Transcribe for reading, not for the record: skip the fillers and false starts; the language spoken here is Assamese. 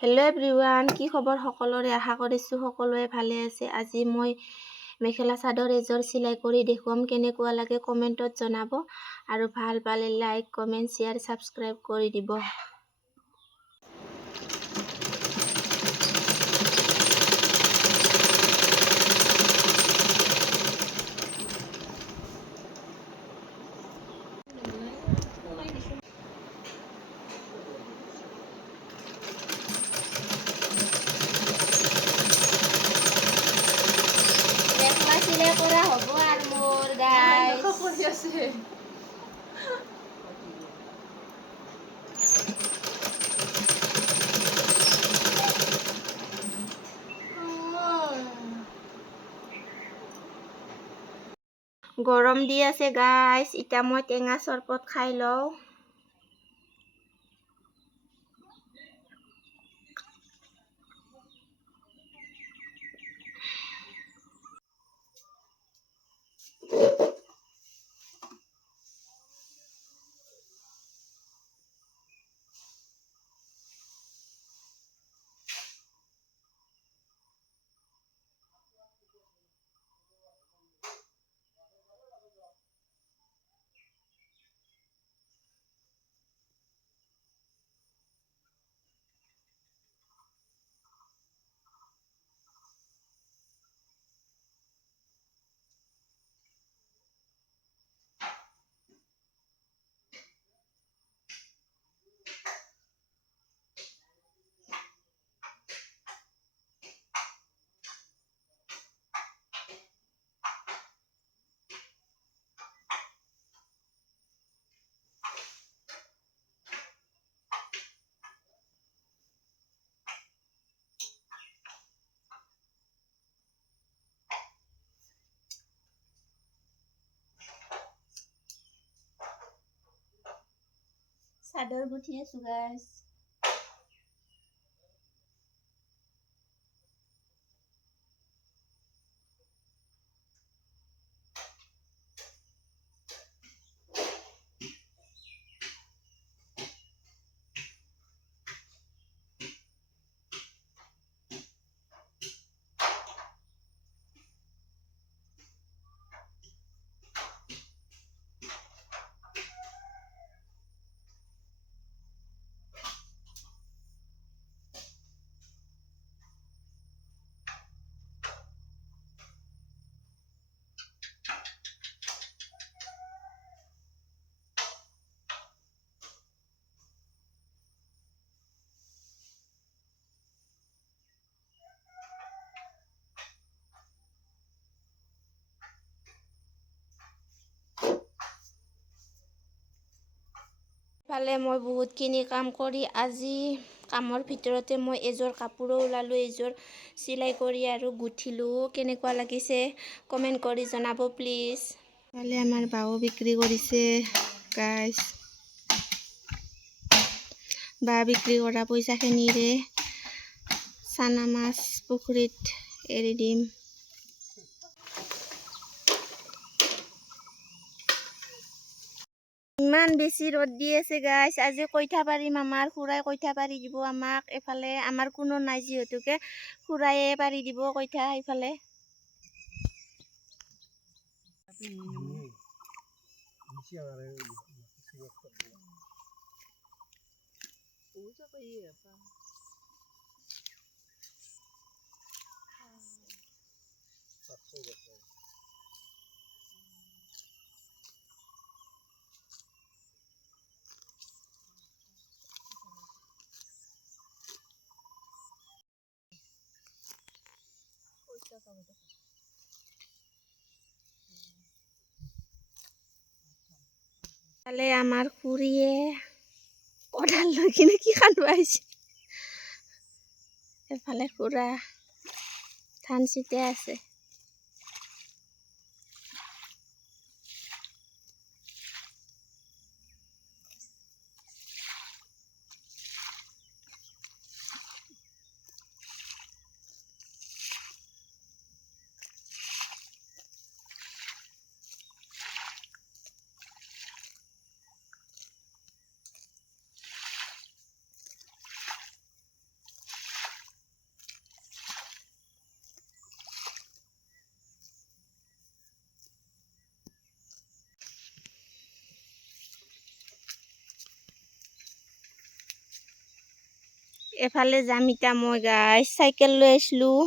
হেল্ল' এভৰিৱান, কি খবৰ সকলোৰে? আশা কৰিছোঁ সকলোৱে ভালে আছে। আজি মই মেখেলা চাদৰ এযোৰ চিলাই কৰি দেখুৱাম। কেনেকুৱা লাগে কমেণ্টত জনাব আৰু ভাল পালে লাইক, কমেণ্ট, শ্বেয়াৰ, ছাবস্ক্ৰাইব কৰি দিব। চিলাই কৰা হ'ব আৰু মোৰ গাইজ। গৰম দি আছে গাইজ, এতিয়া মই টেঙা চৰবত খাই লওঁ। চাদৰ গুঠি আছো গাইজ। ফালে মই বহুতখিনি কাম কৰি আজি কামৰ ভিতৰতে মই এযোৰ কাপোৰো ওলালোঁ, এযোৰ চিলাই কৰি আৰু গুঠিলোঁ। কেনেকুৱা লাগিছে কমেণ্ট কৰি জনাব প্লিজ। ফালে আমাৰ বাও বিক্ৰী কৰিছে গাইজ। বা বিক্ৰী কৰা পইচাখিনিৰে চানা মাছ পুখুৰীত এৰি দিম। ইমান বেছি ৰ'দ দি আছে গাইজ। আজি কইঠা পাৰিম, আমাৰ খুৰাই কইঠা পাৰি দিব আমাক। এফালে আমাৰ কোনো নাই যিহেতুকে খুৰায়ে পাৰি দিব কইঠা। এইফালে ফালে আমাৰ খুৰীয়ে কঁঠাল লৈ কিনে কি খাব আহিছে। এফালে খুৰা ধান চিটাই আছে। এফালে যাম এতিয়া মই গাইছ চাইকেল লৈ আহিছিলোঁ